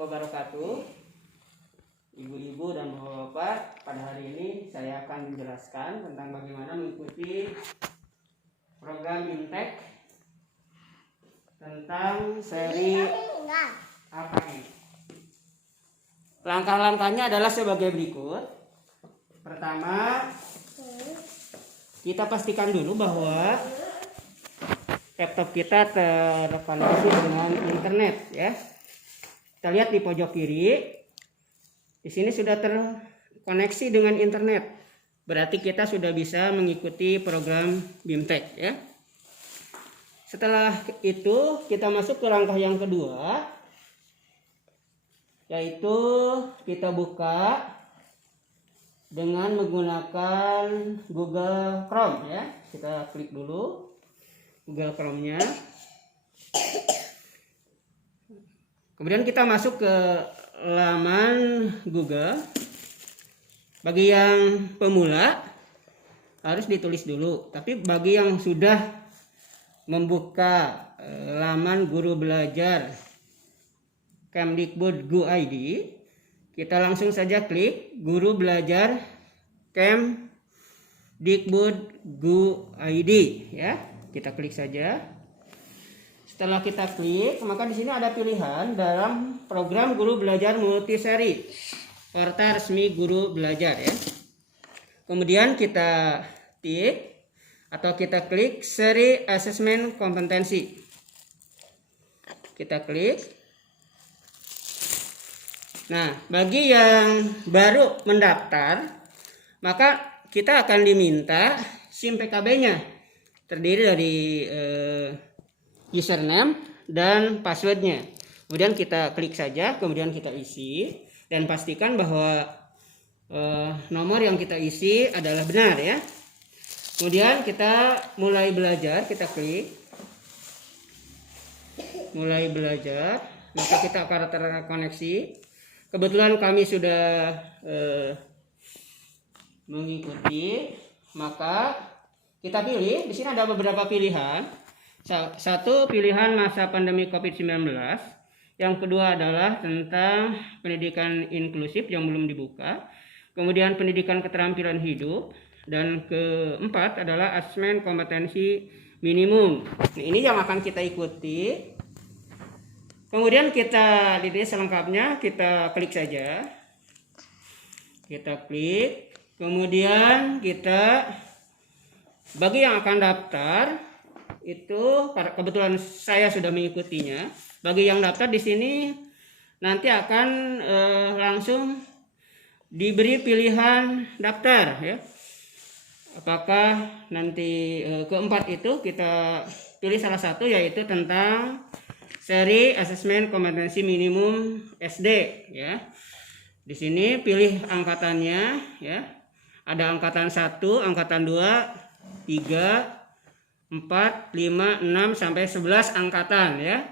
wabarakatuh. Ibu-ibu dan bapak-bapak, pada hari ini saya akan menjelaskan tentang bagaimana mengikuti program BIMTEK tentang seri AKM. Langkah-langkahnya adalah sebagai berikut. Pertama, kita pastikan dulu bahwa laptop kita terkoneksi dengan internet, ya. Kita lihat di pojok kiri. Di sini sudah terkoneksi dengan internet. Berarti kita sudah bisa mengikuti program BIMTEK, ya. Setelah itu kita masuk ke langkah yang kedua, yaitu kita buka dengan menggunakan Google Chrome, ya. Kita klik dulu Google Chrome-nya. Kemudian kita masuk ke laman Google. Bagi yang pemula harus ditulis dulu. Tapi bagi yang sudah membuka laman guru belajar Kemdikbud Go.id, kita langsung saja klik guru belajar Kemdikbud Go.id, ya. Kita klik saja. Setelah kita klik, maka di sini ada pilihan dalam program guru belajar multiseri Portal Resmi Guru Belajar, ya. Kemudian kita tik atau kita klik seri asesmen kompetensi. Kita klik. Nah, bagi yang baru mendaftar, maka kita akan diminta SIM PKB-nya. Terdiri dari username dan passwordnya. Kemudian kita klik saja, kemudian kita isi dan pastikan bahwa nomor yang kita isi adalah benar, ya. Kemudian kita mulai belajar, kita klik mulai belajar, maka kita akan terkoneksi. Kebetulan kami sudah mengikuti, maka kita pilih. Di sini ada beberapa pilihan. Satu, pilihan masa pandemi COVID-19. Yang kedua adalah tentang pendidikan inklusif yang belum dibuka. Kemudian pendidikan keterampilan hidup. Dan keempat adalah asesmen kompetensi minimum. Nah, ini yang akan kita ikuti. Kemudian kita di sini selengkapnya kita klik saja. Kita klik. Kemudian kita, bagi yang akan daftar, itu kebetulan saya sudah mengikutinya. Bagi yang daftar di sini nanti akan langsung diberi pilihan daftar, ya. Apakah nanti keempat itu kita pilih salah satu, yaitu tentang seri asesmen kompetensi minimum SD, ya. Di sini pilih angkatannya, ya. Ada angkatan 1, angkatan 2, 3, 4, 5, 6 sampai 11 angkatan, ya.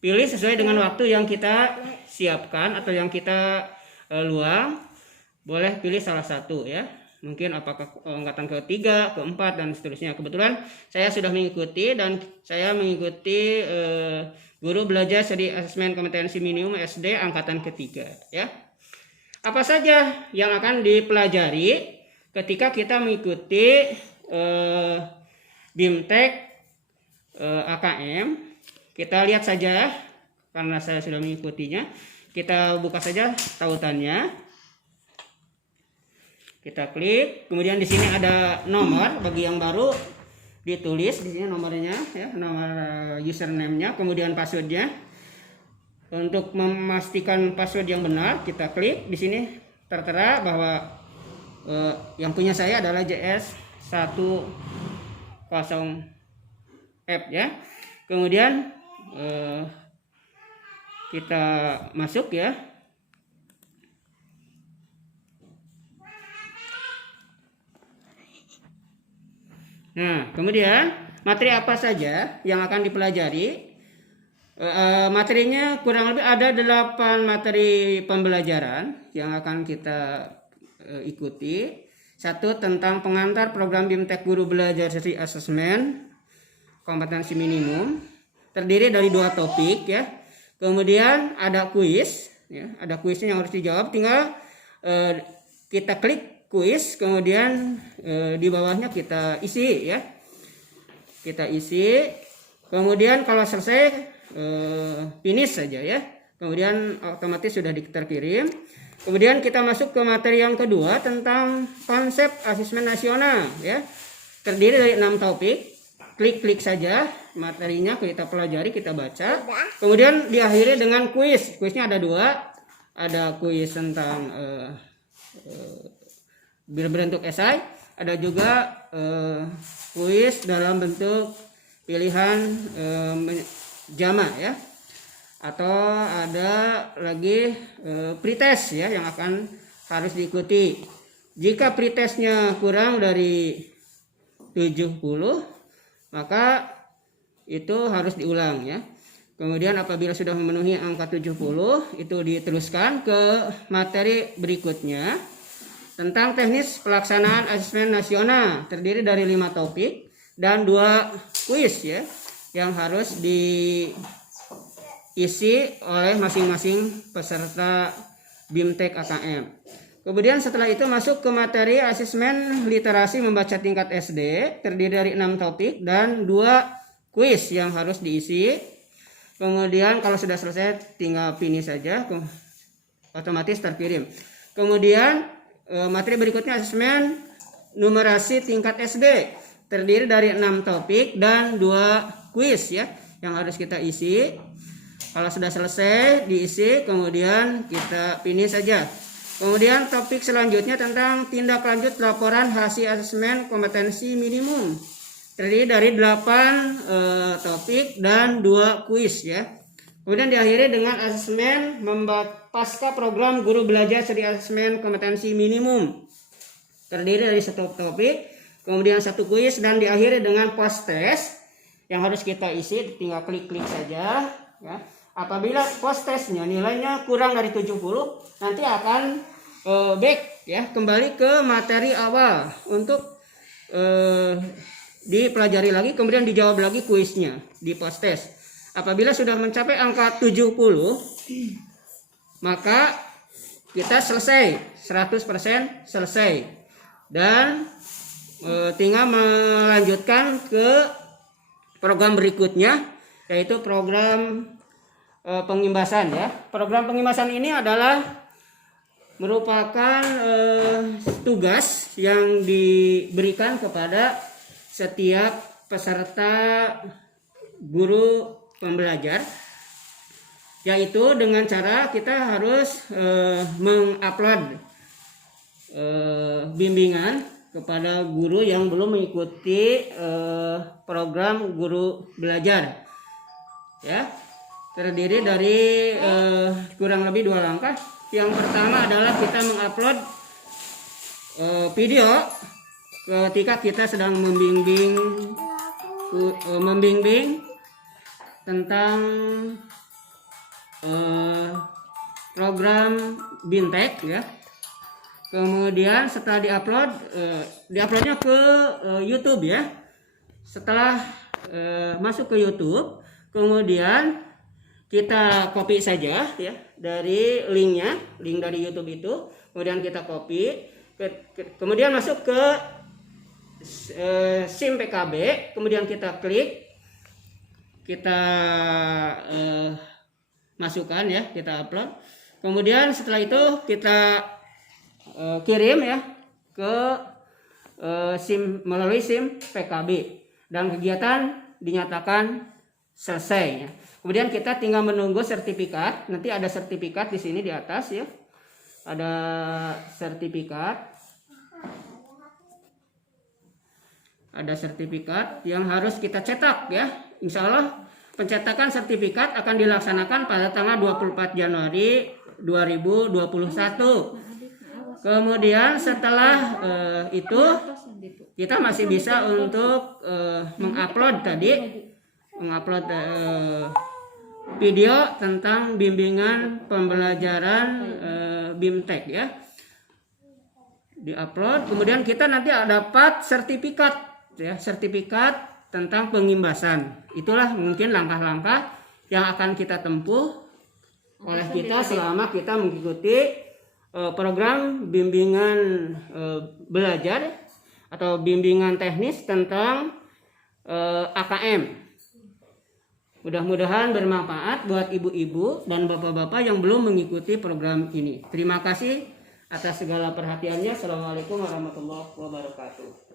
Pilih sesuai dengan waktu yang kita siapkan atau yang kita luang. Boleh pilih salah satu, ya. Mungkin apakah angkatan ketiga, keempat dan seterusnya. Kebetulan saya sudah mengikuti dan saya mengikuti guru belajar seri asesmen kompetensi minimum SD angkatan ketiga, ya. Apa saja yang akan dipelajari ketika kita mengikuti BIMTEK AKM? Kita lihat saja, karena saya sudah mengikutinya. Kita buka saja tautannya. Kita klik. Kemudian di sini ada nomor. Bagi yang baru ditulis di sini nomornya, ya, nomor username-nya, kemudian password-nya. Untuk memastikan password yang benar, kita klik. Di sini tertera bahwa yang punya saya adalah JS10F, ya. Kemudian kita masuk, ya. Nah, kemudian materi apa saja yang akan dipelajari? Materinya kurang lebih ada 8 materi pembelajaran yang akan kita ikuti. Satu, tentang pengantar program BIMTEK Guru Belajar Seri Asesmen Kompetensi Minimum. Terdiri dari 2 topik, ya. Kemudian ada kuis, ya, ada kuisnya yang harus dijawab. Tinggal kita klik kuis, kemudian di bawahnya kita isi, ya. Kita isi. Kemudian kalau selesai finish saja, ya. Kemudian otomatis sudah terkirim. Kemudian kita masuk ke materi yang kedua tentang konsep asesmen nasional, ya. Terdiri dari 6 topik. Klik saja materinya, kita pelajari, kita baca. Kemudian diakhiri dengan kuis. Kuisnya ada 2. Ada kuis tentang berbentuk esai. Ada juga kuis dalam bentuk pilihan jama, ya. Atau ada lagi pretest, ya, yang harus diikuti. Jika pretestnya kurang dari 70, maka itu harus diulang, ya. Kemudian apabila sudah memenuhi angka 70, itu diteruskan ke materi berikutnya tentang teknis pelaksanaan asesmen nasional. Terdiri dari 5 topik dan 2 kuis, ya, yang harus diisi oleh masing-masing peserta BIMTEK AKM. Kemudian setelah itu masuk ke materi asesmen literasi membaca tingkat SD, terdiri dari 6 topik dan 2 kuis yang harus diisi. Kemudian kalau sudah selesai tinggal finish saja, otomatis terkirim. Kemudian materi berikutnya asesmen numerasi tingkat SD, terdiri dari 6 topik dan 2 kuis, ya, yang harus kita isi. Kalau sudah selesai diisi, kemudian kita finish saja. Kemudian topik selanjutnya tentang tindak lanjut laporan hasil asesmen kompetensi minimum. Terdiri dari 8 topik dan 2 kuis, ya. Kemudian diakhiri dengan asesmen pasca program guru belajar studi asesmen kompetensi minimum. Terdiri dari 1 topik, kemudian 1 kuis, dan diakhiri dengan post test yang harus kita isi. Tinggal klik saja, ya. Apabila post testnya nilainya kurang dari 70, nanti akan back, ya, kembali ke materi awal untuk dipelajari lagi, kemudian dijawab lagi kuisnya di post test. Apabila sudah mencapai angka 70, maka kita selesai, 100% selesai, dan tinggal melanjutkan ke program berikutnya, yaitu program pengimbasan, ya. Program pengimbasan ini adalah merupakan tugas yang diberikan kepada setiap peserta guru pembelajar, yaitu dengan cara kita harus mengupload bimbingan kepada guru yang belum mengikuti program guru belajar, ya. Terdiri dari kurang lebih 2 langkah. Yang pertama adalah kita mengupload video ketika kita sedang membimbing tentang program BIMTEK, ya. Kemudian setelah diuploadnya ke YouTube, ya. Setelah masuk ke YouTube, kemudian kita copy saja, ya, dari link dari YouTube itu. Kemudian kita copy, kemudian masuk ke SIM PKB, kemudian kita klik, kita masukkan, ya, kita upload. Kemudian setelah itu kita kirim, ya, ke SIM melalui SIM PKB, dan kegiatan dinyatakan selesai, ya. Kemudian kita tinggal menunggu sertifikat. Nanti ada sertifikat di sini di atas, ya. Ada sertifikat. Ada sertifikat yang harus kita cetak, ya. Insya Allah pencetakan sertifikat akan dilaksanakan pada tanggal 24 Januari 2021. Kemudian setelah itu kita masih bisa untuk mengupload video tentang bimbingan pembelajaran BIMTEK, ya. Diupload, kemudian kita nanti dapat sertifikat, ya, sertifikat tentang pengimbasan. Itulah mungkin langkah-langkah yang akan kita tempuh oleh kita selama kita mengikuti program bimbingan belajar atau bimbingan teknis tentang AKM. Mudah-mudahan bermanfaat buat ibu-ibu dan bapak-bapak yang belum mengikuti program ini. Terima kasih atas segala perhatiannya. Assalamualaikum warahmatullahi wabarakatuh.